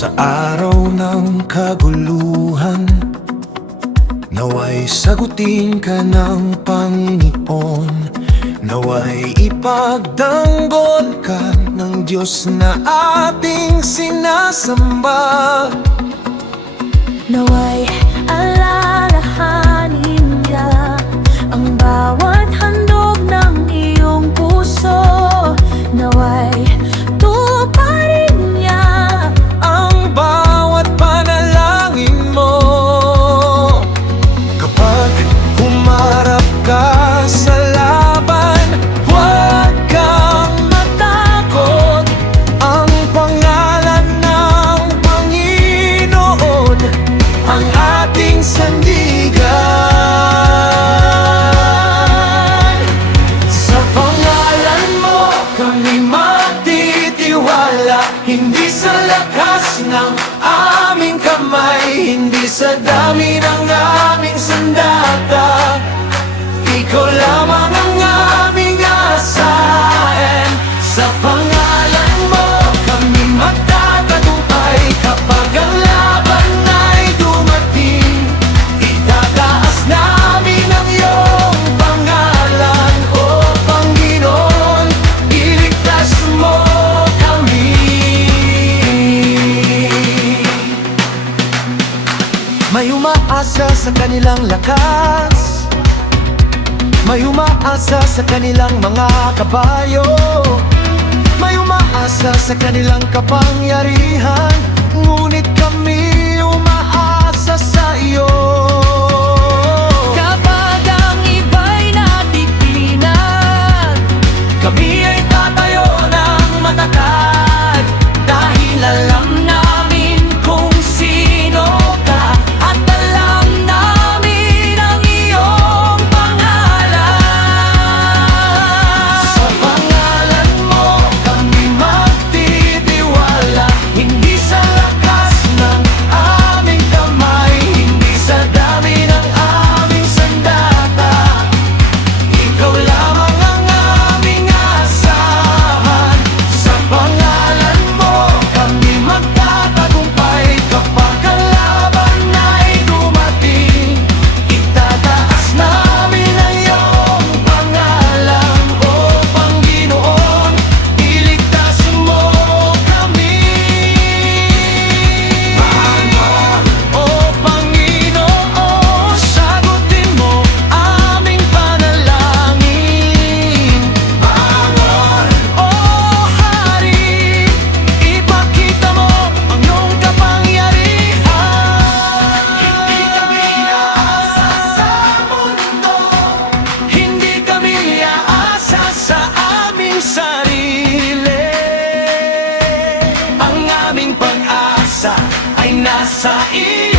Sa araw ng kaguluhan, naway sagutin ka ng Panginoon. Naway ipagtanggol ka ng Diyos na ating sinasamba. Naway alalahanin niya ang bawat handog ng iyong puso. Naway tuparin niya Ang bawat panalangin mo. Kapag humarap ka sa laban, huwag kang matakot. Ang pangalan ng Panginoon ang ating sandigan. Sa pangalan mo kami magtitiwala, hindi sa lakas ng aming kamay, hindi sa dami ng aming sandata. Ikaw lamang ang aming asahan. Sa pangalan mo kami magtatagumpay. Kapag ang laban ay dumating, itataas namin ang iyong pangalan. O Panginoon, iligtas mo kami. May umaasa sa kanilang lakas, may umaasa sa kanilang mga kabayo, may umaasa sa kanilang kapangyarihan, ngunit kami umaasa sa iyo. kapag ang iba'y natitinag. Kami ay tatayo ng matatag, dahil alam namin kung sino ka, at alam namin ang iyong pangalan. Sa pangalan mo kami magtitiwala, hindi sa lakas ng aming kamay, hindi sa dami ng aming sandata. Ikaw lamang ang aming asahan. Sa pangalan mo kami magtatagumpay. Kapag ang laban ay dumating, itataas namin ang iyong pangalan. O Panginoon, iligtas mo kami. O Panginoon, sagutin mo aming panalangin. O Hari, ipakita mo ang iyong kapangyarihan. Hindi kami aasa sa mundo, hindi kami aasa sa aming sarili. Ang aming pag-asa ay nasa iyo.